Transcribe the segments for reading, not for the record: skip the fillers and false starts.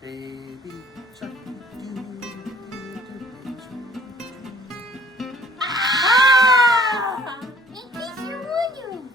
Baby shark. Ah! In case you're wondering.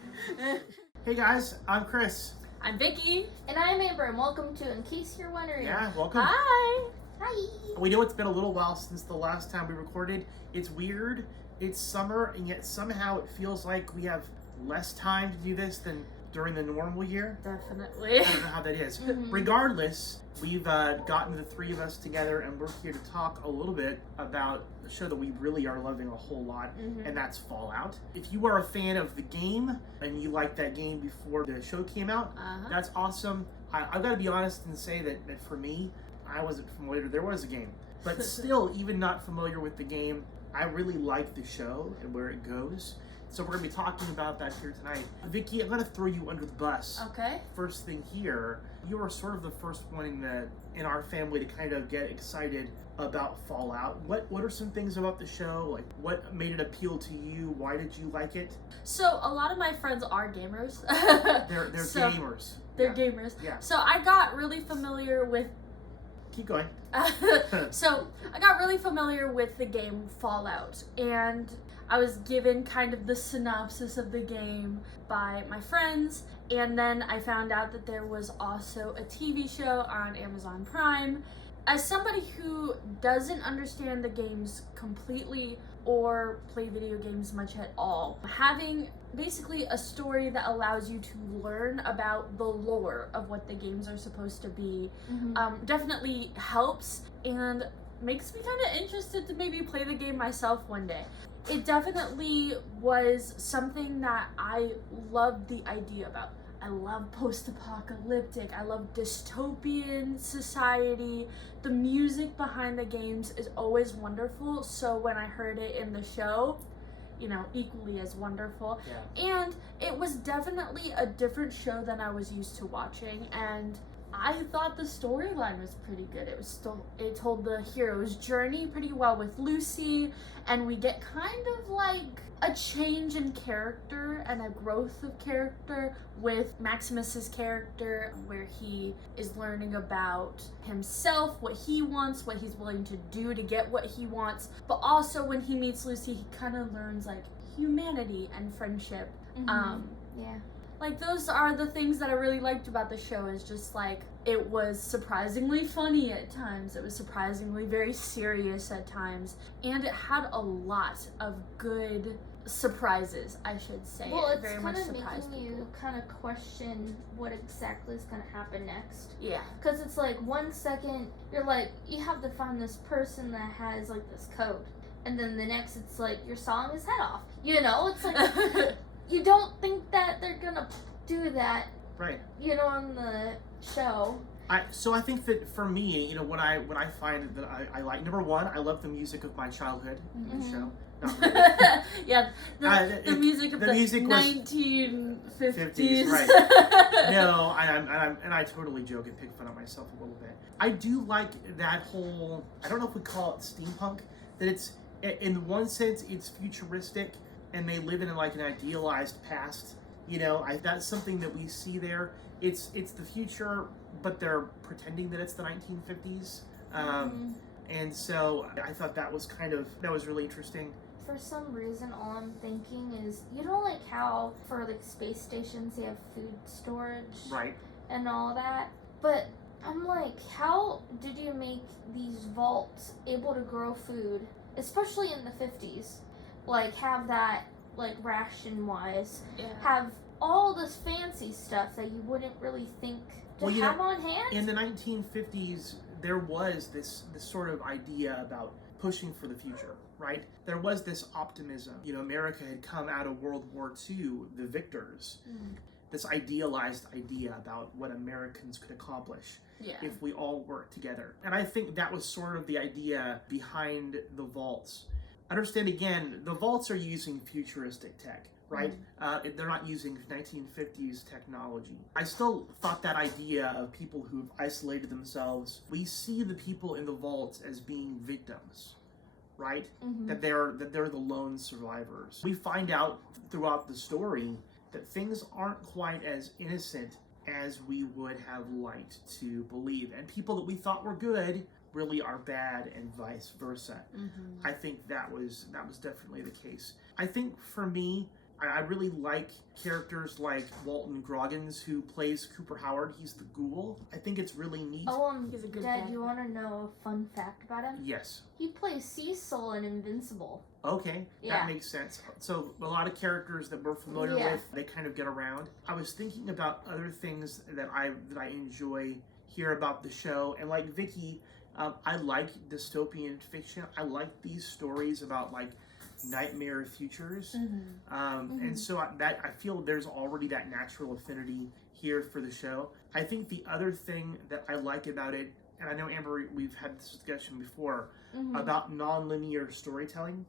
Hey guys, I'm Chris. I'm Vicky. And I'm Amber, and welcome to In Case You're Wondering. Yeah, welcome. Hi. Hi. We know it's been a little while since the last time we recorded. It's weird. It's summer, and yet somehow it feels like we have less time to do this than during the normal year. Definitely. I don't know how that is. Mhm. Regardless, we've gotten the three of us together, and we're here to talk a little bit about a show that we really are loving a whole lot, and that's Fallout. If you are a fan of the game, and you liked that game before the show came out, that's awesome. I've got to be honest and say that for me, I wasn't familiar. There was a game. But still, even not familiar with the game, I really like the show and where it goes. So we're going to be talking about that here tonight. Vicky, I'm going to throw you under the bus. Okay. First thing here, you were sort of the first one in our family to kind of get excited about Fallout. What are some things about the show? Like, what made it appeal to you? Why did you like it? So a lot of my friends are gamers. They're So, gamers. They're Yeah. gamers. Yeah. So I got really familiar with Keep going. so I got really familiar with the game Fallout, and I was given kind of the synopsis of the game by my friends, and then I found out that there was also a TV show on Amazon Prime. As somebody who doesn't understand the games completely or play video games much at all, having basically a story that allows you to learn about the lore of what the games are supposed to be definitely helps and makes me kind of interested to maybe play the game myself one day. It definitely was something that I loved the idea about. I love post-apocalyptic, I love dystopian society. The music behind the games is always wonderful, so when I heard it in the show, you know, equally as wonderful. Yeah. And it was definitely a different show than I was used to watching, and I thought the storyline was pretty good. It told the hero's journey pretty well with Lucy, and we get kind of like a change in character and a growth of character with Maximus's character, where he is learning about himself, what he wants, what he's willing to do to get what he wants. But also when he meets Lucy, he kind of learns like humanity and friendship. Yeah. Like, those are the things that I really liked about the show, is just like, it was surprisingly funny at times, it was surprisingly very serious at times, and it had a lot of good surprises, I should say. Well, It it's very kind much of surprised making people. you kind of question what exactly is going to happen next. Yeah. Because it's like 1 second, you're like, you have to find this person that has like this code. And then the next, it's like, you're sawing his head off. You know, it's like, you don't think that they're going to do that, Right. you know, on the show. So I think that for me, you know, what I find that I like, number one, I love the music of my childhood in the show. Not really. Yeah, the music of the music was 1950s. 50s, right. No, and I totally joke and pick fun at myself a little bit. I do like that whole, I don't know if we call it steampunk, that it's, in one sense, it's futuristic, and they live in like an idealized past. You know, that's something that we see there. It's the future, but they're pretending that it's the 1950s. And so I thought that was really interesting. For some reason, all I'm thinking is, you know, like how for like space stations they have food storage, Right. and all that. But I'm like, how did you make these vaults able to grow food, especially in the 50s? Like, have that like ration wise, have all this fancy stuff that you wouldn't really think to have on hand. In the 1950s, there was this sort of idea about pushing for the future, right? There was this optimism. You know, America had come out of World War II, the victors. This idealized idea about what Americans could accomplish if we all worked together. And I think that was sort of the idea behind the vaults. Understand, again, the vaults are using futuristic tech, right? They're not using 1950s technology. I still thought that idea of people who've isolated themselves, we see the people in the vaults as being victims, right? That they're the lone survivors. We find out throughout the story that things aren't quite as innocent as we would have liked to believe. And people that we thought were good really are bad, and vice versa. I think that was definitely the case. I think for me, I really like characters like Walton Goggins, who plays Cooper Howard. He's the Ghoul. I think it's really neat. He's a good Dad, dad. you want to know a fun fact about him? Yes. He plays Cecil in Invincible. Okay, Yeah. that makes sense. So a lot of characters that we're familiar Yeah. with, they kind of get around. I was thinking about other things that I enjoy here about the show, and like Vicky, I like dystopian fiction. I like these stories about like nightmare futures, and so I feel there's already that natural affinity here for the show. I think the other thing that I like about it, and I know Amber, we've had this discussion before about non-linear storytelling.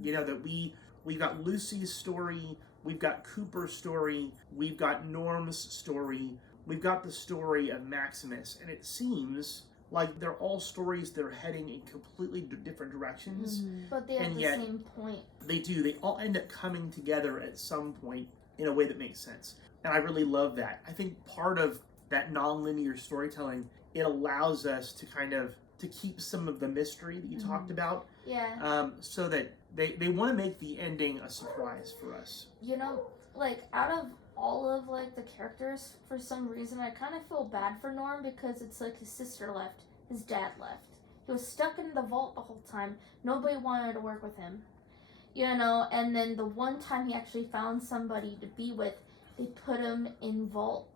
You know, that we've got Lucy's story, we've got Cooper's story, we've got Norm's story, we've got the story of Maximus, and it seems like they're all stories that are heading in completely different directions. But they have And the yet, same point. They do. They all end up coming together at some point in a way that makes sense. And I really love that. I think part of that non-linear storytelling, it allows us to kind of to keep some of the mystery that you talked about. Yeah. So that they want to make the ending a surprise for us. You know, like, out of all of, like, the characters, for some reason, I kind of feel bad for Norm, because it's like his sister left, his dad left. He was stuck in the vault the whole time. Nobody wanted to work with him. You know, and then the one time he actually found somebody to be with, they put him in Vault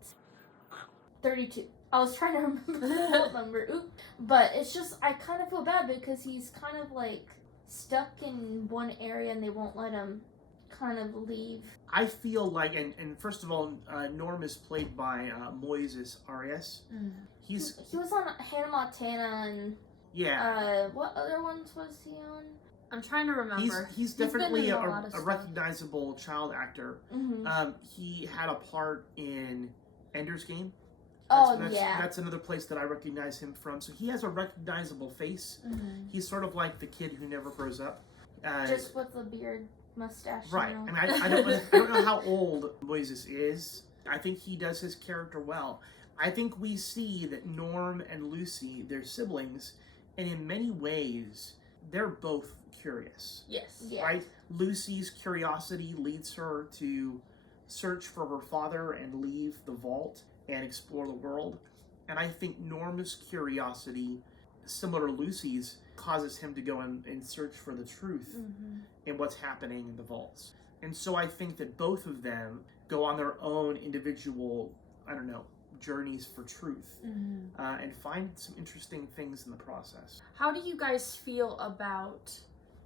32. I was trying to remember the vault number. Oop. But it's just, I kind of feel bad because he's kind of, like, stuck in one area and they won't let him kind of leave. I feel like, and first of all, Norm is played by Moisés Arias. He was on Hannah Montana and what other ones was he on? I'm trying to remember. He's been definitely in a lot of stuff. recognizable child actor. He had a part in Ender's Game. That's another place that I recognize him from. So he has a recognizable face. He's sort of like the kid who never grows up. Just with the beard, mustache. Right. You know? And I don't know how old Moisés is. I think he does his character well. I think we see that Norm and Lucy, they're siblings, and in many ways, they're both curious. Yes. Yeah. Right? Lucy's curiosity leads her to search for her father and leave the vault and explore the world. And I think Norm's curiosity, similar to Lucy's, causes him to go and search for the truth in what's happening in the vaults. And so I think that both of them go on their own individual, journeys for truth, and find some interesting things in the process. How do you guys feel about,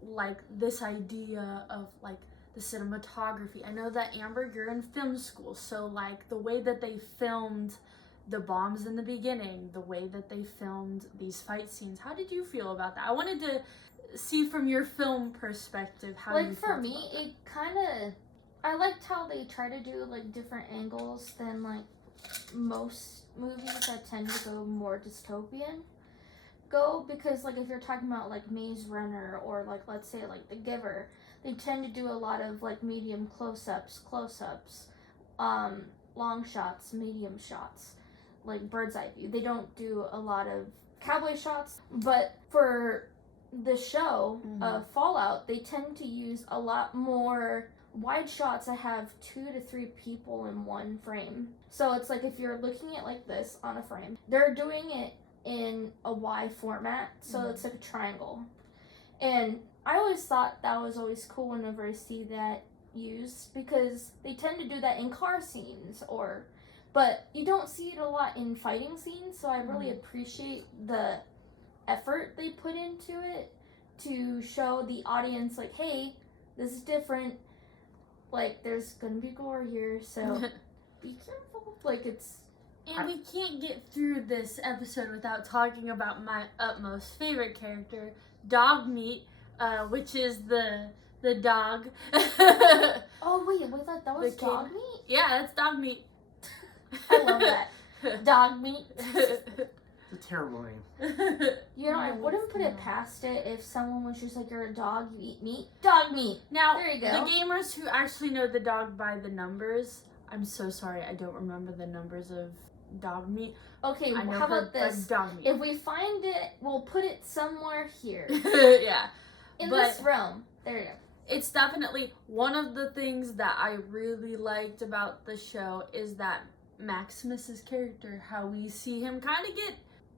like, this idea of, like, the cinematography? I know that, Amber, you're in film school, so, like, the way that they filmed the bombs in the beginning, the way that they filmed these fight scenes, how did you feel about that? I wanted to see from your film perspective how you felt. Like, for me, it kind of, I liked how they try to do, like, different angles than, like, most movies that tend to go more dystopian because, like, if you're talking about, like, Maze Runner or, like, let's say, like, The Giver, they tend to do a lot of, like, medium close-ups, long shots, medium shots, like bird's eye view. They don't do a lot of cowboy shots, but for the show, Fallout, they tend to use a lot more wide shots that have 2 to 3 people in one frame. So it's like if you're looking at like this on a frame, they're doing it in a Y format, so it's like a triangle. And I always thought that was always cool whenever I see that used, because they tend to do that in car scenes but you don't see it a lot in fighting scenes, so I really appreciate the effort they put into it to show the audience, like, hey, this is different. Like, there's gonna be gore here, so be careful. Like, it's... And we can't get through this episode without talking about my utmost favorite character, Dog Meat, which is the dog. Oh, wait, that was Dog Meat? Yeah, that's Dog Meat. I love that. Dog Meat. It's a terrible name. You know, I wouldn't put it past it if someone was just like, you're a dog, you eat meat. Dog meat. Now, there you go. The gamers who actually know the dog by the numbers, I'm so sorry, I don't remember the numbers of dog meat. Okay, I know how about this? Dog meat. If we find it, we'll put it somewhere here. Yeah. In But this realm. There you go. it's definitely one of the things that I really liked about the show is that Maximus's character, how we see him kind of get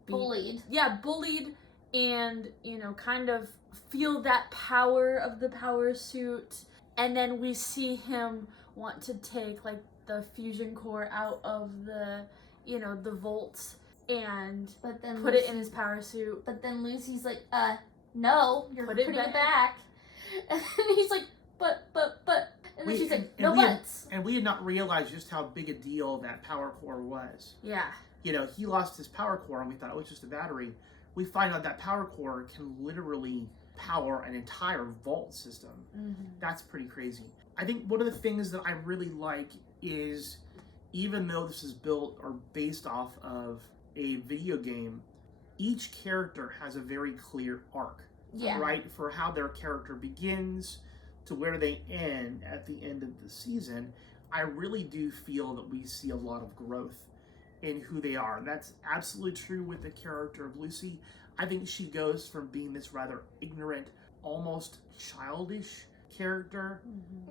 Bullied. Yeah, bullied, and kind of feel that power of the power suit, and then we see him want to take like the fusion core out of the the vaults and But then put it in his power suit. But then Lucy's like, no, you're Put it putting it back. back. And he's like, but. And then she's like, no we buts. And we had not realized just how big a deal that power core was. Yeah. He lost his power core and we thought, oh, it's just a battery. We find out that power core can literally power an entire vault system. Mm-hmm. That's pretty crazy. I think one of the things that I really like is, even though this is built or based off of a video game, each character has a very clear arc. Yeah. Right? For how their character begins to where they end at the end of the season. I really do feel that we see a lot of growth in who they are. And that's absolutely true with the character of Lucy. I think she goes from being this rather ignorant, almost childish character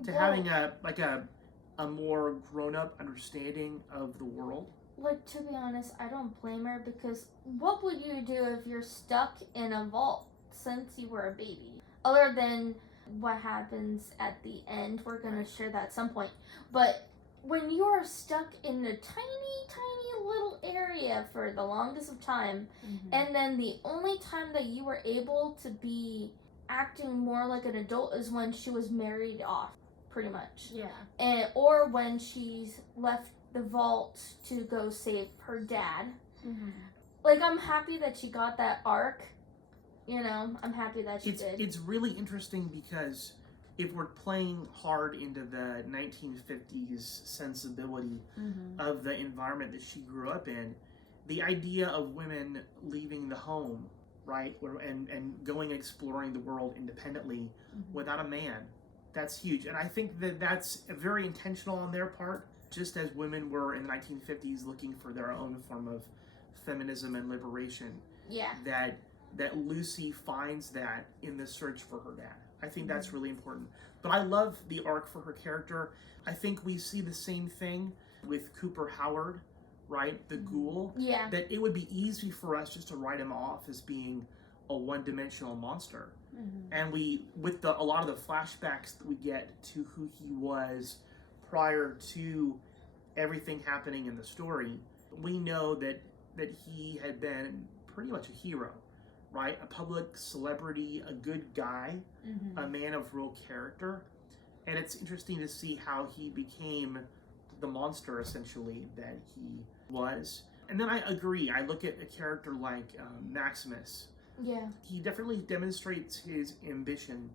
to having a more grown-up understanding of the world. Like, to be honest, I don't blame her, because what would you do if you're stuck in a vault since you were a baby? Other than what happens at the end, we're going to share that at some point. But when you are stuck in a tiny little area for the longest of time, and then the only time that you were able to be acting more like an adult is when she was married off, pretty much. Yeah. Or when she's left the vault to go save her dad. Like, I'm happy that she got that arc. I'm happy that she did. It's really interesting because if we're playing hard into the 1950s sensibility of the environment that she grew up in, the idea of women leaving the home, right, and going exploring the world independently without a man, that's huge. And I think that that's very intentional on their part, just as women were in the 1950s looking for their own form of feminism and liberation. Yeah. That Lucy finds that in the search for her dad. I think that's really important. But I love the arc for her character. I think we see the same thing with Cooper Howard, right? The Ghoul. Yeah. That it would be easy for us just to write him off as being a one-dimensional monster. And with a lot of the flashbacks that we get to who he was prior to everything happening in the story, we know that he had been pretty much a hero. Right? A public celebrity, a good guy, a man of real character. And it's interesting to see how he became the monster, essentially, that he was. And then I agree. I look at a character like Maximus. Yeah. He definitely demonstrates his ambition,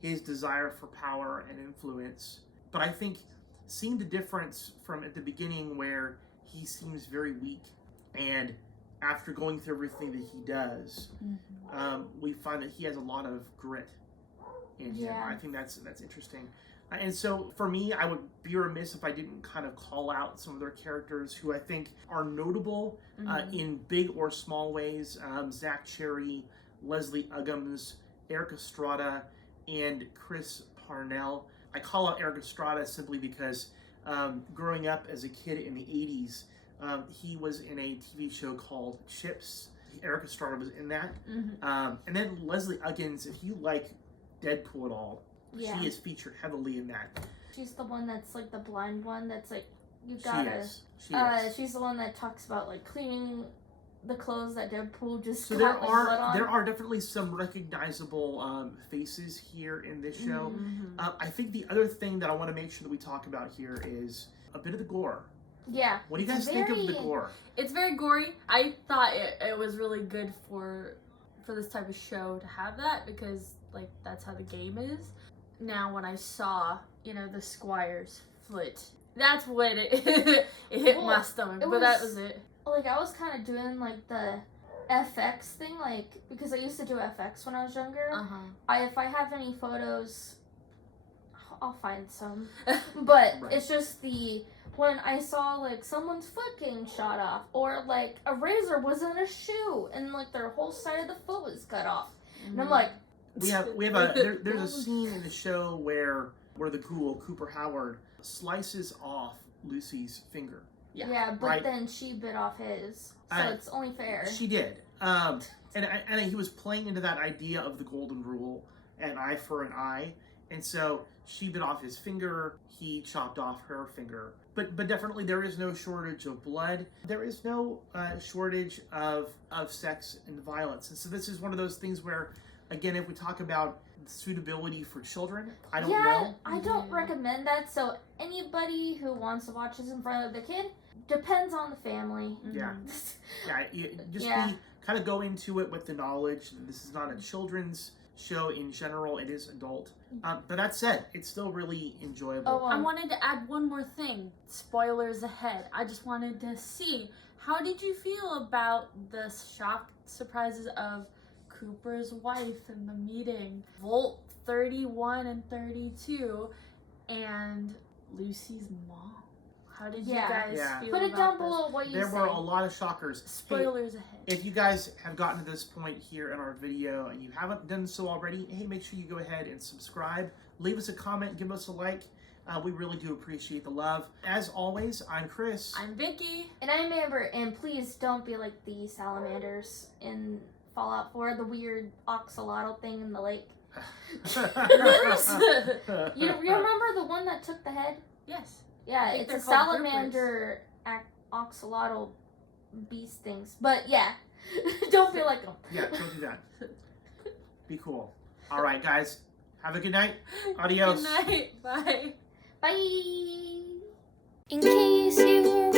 his desire for power and influence. But I think seeing the difference from at the beginning where he seems very weak, and after going through everything that he does, we find that he has a lot of grit in him. I think that's interesting. And so for me, I would be remiss if I didn't kind of call out some of their characters who I think are notable in big or small ways. Zach Cherry, Leslie Uggams, Erik Estrada, and Chris Purnell. I call out Erik Estrada simply because growing up as a kid in the 80s, he was in a TV show called Chips. Erik Estrada was in that. And then Leslie Uggams, if you like Deadpool at all, she is featured heavily in that. She's the one that's like the blind one that's like, you gotta... She is. She's the one that talks about like cleaning the clothes that Deadpool just so got blood on. There are definitely some recognizable faces here in this show. I think the other thing that I want to make sure that we talk about here is a bit of the gore. Yeah. What do you guys think of the gore? It's very gory. I thought it was really good for this type of show to have that, because like that's how the game is. Now when I saw, the Squire's foot, that's when it hit my stomach. But that was it. Like, I was kind of doing like the FX thing, like, because I used to do FX when I was younger. If I have any photos, I'll find some. But it's just when I saw like someone's foot getting shot off, or like a razor was in a shoe and like their whole side of the foot was cut off, and I'm like, there's a scene in the show where the Ghoul, Cooper Howard, slices off Lucy's finger. yeah, but right? then she bit off his, so it's only fair. She did. And he was playing into that idea of the golden rule, an eye for an eye. And so she bit off his finger, he chopped off her finger. But definitely there is no shortage of blood. There is no shortage of sex and violence. And so this is one of those things where, again, if we talk about suitability for children, I don't know. I don't recommend that. So anybody who wants to watch this in front of the kid, depends on the family. Yeah. Be kind of go into it with the knowledge that this is not a children's show in general, it is adult. But that said, it's still really enjoyable. I wanted to add one more thing. Spoilers ahead. I just wanted to see, how did you feel about the shock surprises of Cooper's wife in the meeting, Volt 31 and 32, and Lucy's mom? How did you guys feel Put it about down below what you There say. were a lot of shockers. Spoilers ahead. If you guys have gotten to this point here in our video and you haven't done so already, hey, make sure you go ahead and subscribe. Leave us a comment, give us a like. We really do appreciate the love. As always, I'm Chris. I'm Vicky. And I'm Amber, and please don't be like the salamanders in Fallout 4, the weird oxalotl thing in the lake. You remember the one that took the head? Yes. Yeah, it's a salamander oxalotl beast things. But yeah, don't be like them. Yeah, don't do that. Be cool. All right, guys. Have a good night. Adios. Good night. Bye. Bye. In case you were